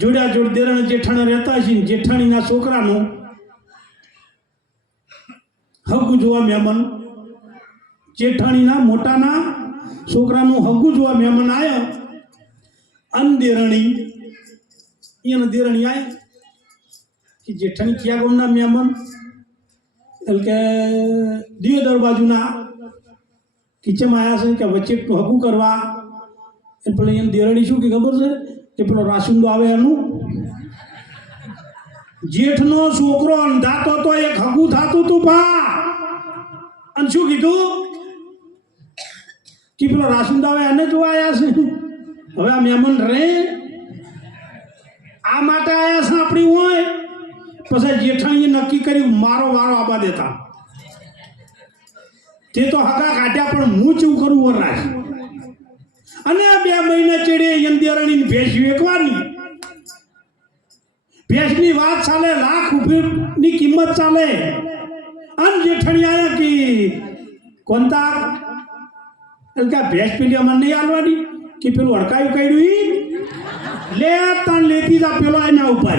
જોડ્યા જોડ દેરણ જેઠાણ રહેતા છે જેઠાણીના છોકરાનું હગું જોવા મહેમાન જેઠાણીના મોટાના છોકરાનું હગું જોવા મહેમાન આવ્યો અન દેરણી એના દેરણી આવ્યા કે જેઠાણી ક્યાં ગામના મહેમાન એટલે કે દિયોદર બાજુના. કિચનમાં આવ્યા છે કે વચ્ચે હગું કરવા. એટલે એને દેરણી શું કે ખબર છે? કે પેલો રાસુંદો આવે એનું? જેઠનો છોકરો અંધાતો તો એક હગું થતું તું પા. અને શું કીધું? કે પેલો રાસુંદો આવે એને જોવા આવ્યા છે. હવે આ મહેમાન રે. આ માટે આવ્યા છે આપણી હોય પછી જેઠાણીએ નક્કી કર્યું, મારો વારો આબા દેતા. તે તો હગા કાઢ્યા, પણ હું ચેવું કરું વરરાજ? અને બે મહિના ચેડે યંદિયારાણી ભેંસ વેકવાની ભેંસની વાત ચાલે, લાખની કિંમત ચાલે. અન જેઠણિયા કે કોનતા એટલે કે ભેંસ પેલી અમારે નહીં હાલવાની? કે પેલું અડકાયું કર્યું લે, તાણ લેતી જા પેલો એના ઉપર.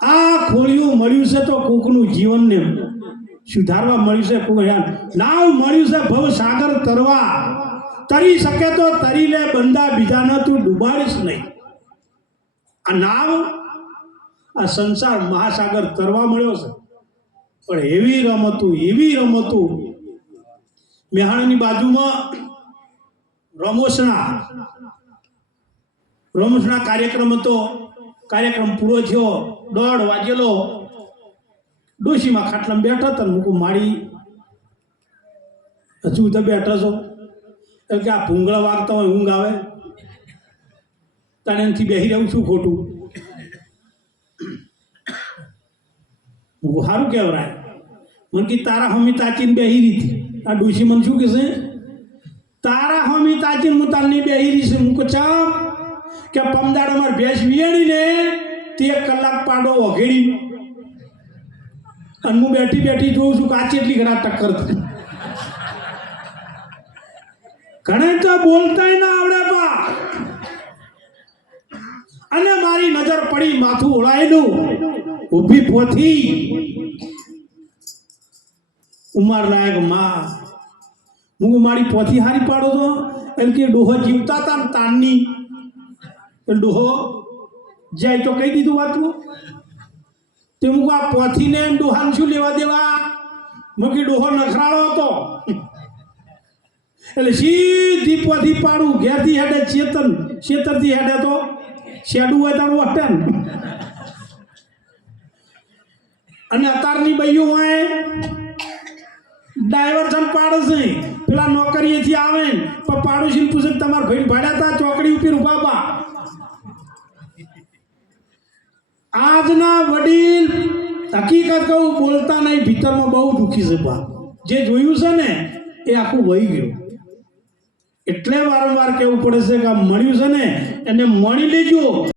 આ ખોળિયું મળ્યું છે તો કોકનું જીવનને સુધારવા મળ્યું છે કોઈ નાવ મળ્યું છે ભવ સાગર તરવા. તરી શકે તો તરી લે બંદા, બીજાને તું ડૂબાડીશ નહીં. આ નાવ, આ સંસાર મહાસાગર તરવા મળ્યો છે. પણ એવી રમતું એવી રમતું મેહાણાની બાજુમાં રમોસણા. રમોસણા કાર્યક્રમ હતો. કાર્યક્રમ પૂરો થયો. દોઢ વાગેલો. ડોશીમાં ખાટલામાં બેઠા હતા મૂકું મારી હજુ તો બેઠા છો. કે આ ભૂંગળા વાગતા હોય, ઊંઘ આવે. તને એનાથી બેસી રહું છું ખોટું. મૂકું સારું કહેવરાય. મને કે, તારા હમી તાચીને બેસી રહી આ ડોશી મને શું કહેશે? તારા હમી તાચીને હું તારની બેસી રહી છે. મૂકો ચાપ કે પમદાડ મારે ભેંસ વિયાણીને તે એક કલાક પાડો વઘેડી અને હું બેઠી બેઠી જોઉં છું કે આ ચેટલી ઘણા ટક્કર થઈ ઘણા તો બોલતાય ના આવડે બા અને મારી નજર પડી, માથું ઓળાયેલું. ઊભી પોથી. ઉમર લાયકમાં. હું મારી પોથી હારી પાડો તો એટલે કે ડોહો જીવતા હતા ને તાણની ડોહો, જાય તો કહી દીધું વાતમાં તે હું આ પોથીને એમ ડોહાને શું લેવા દેવા? મૂકી ડોહો નખરાળો હતો. એટલે સીધી પોથી પાડું. ઘેરથી હેડે ચેતન, ચેતરથી હેડે તો શેડું હોય તારું વટે અને અતારની બૈયું હોય ડાયવર્જન પાડે છે. પેલા નોકરીએથી આવે પણ પાડોશી પૂછે તમારા ભાઈ ભાડ્યા હતા ચોકડી ઉપર ઊભા બા આજના વડીલ હકીકત કહું, બોલતા નહીં, ભીતરમાં બહુ દુઃખી છે બા જે જોયું છે ને, એ આખું વહી ગયું. એટલે વારંવાર કહેવું પડે છે કે આ મળ્યું છે ને, એને મળી લેજો.